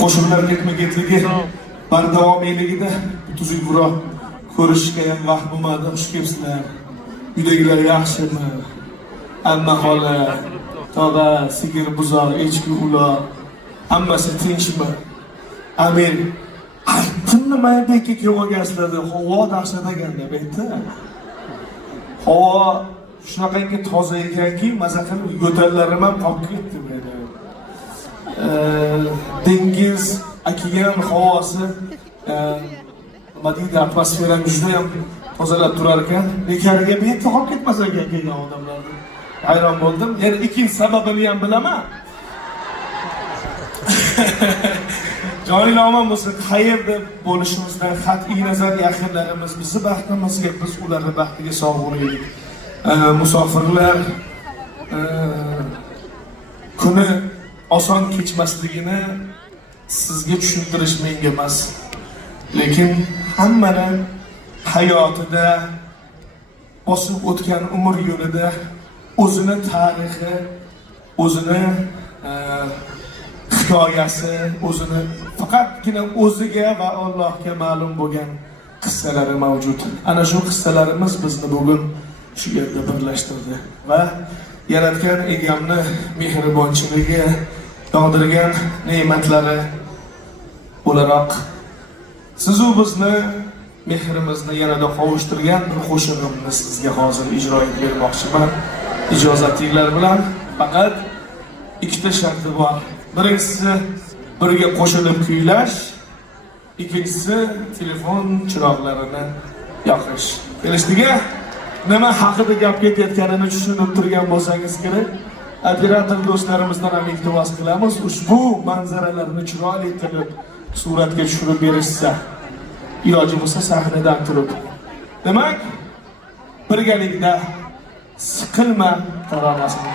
qo'shiqlar ketma-ketligi bardavomiyligida tuzukroq ko'rishga ham vaqt bo'lmadi. Xush kelibsizlar. Uydagilar yaxshimi? Amma xola, tog'a, sigir, buzoq, echki, uloq hammasi tinchmi? Amir aytdimmi mayda-ki kelgansizlarda havo dahshat ekanda aytdi. Havo shunaqangi toza ekanki, maza qilib yo'tallarim ham qolib ketdi meni. Dengiz, okean havosi, nima deydi, atmosferani juda ham tozalab turar ekan. Bekariga bet qolib ketmas ekan kelgan odamlar. Hayron bo'ldim. Yana ikkinchi sababini ham bilaman. Joylar omon bo'lsin, qayerda bo'lishimizdan qat'iy nazar yaqinlarimiz bizni baxtimizga, biz ularning baxtiga sog' bo'laylik. Musofirlar kuni oson kechmasligini sizga tushuntirish menga emas. Lekin hammaning hayotida bosib o'tgan umr yo'lida o'zini tarixi, o'zini hikoyasi, o'zini faqatgina o'ziga va Allohga ma'lum bo'lgan qissalari mavjud. Ana shu qissalarimiz bizni bugun shu yerda birlashtirdi va yaratgan egamni mehribonchiligi, yog'dirgan ne'matlari o'laroq siz u bizni mehrimizni yanada qovushtirgan bir qo'shig'imni sizga hozir ijro etib bermoqchiman. Ijozatinglar bilan faqat ikkita sharti bor. Birinchisi birga qo'shilib kuylash, ikkinchisi telefon chiroqlarini yoqish. Kelishdiki, nima haqida gap ketayotganini tushunib turgan bo'lsangiz kerak. Operator do'stlarimizdan ham iltimos qilamiz, ushbu manzaralarni chiroyli qilib suratga tushirib berishsa, iloji bo'lsa sahnadan turib. Demak, birgalikda siqilma taronasini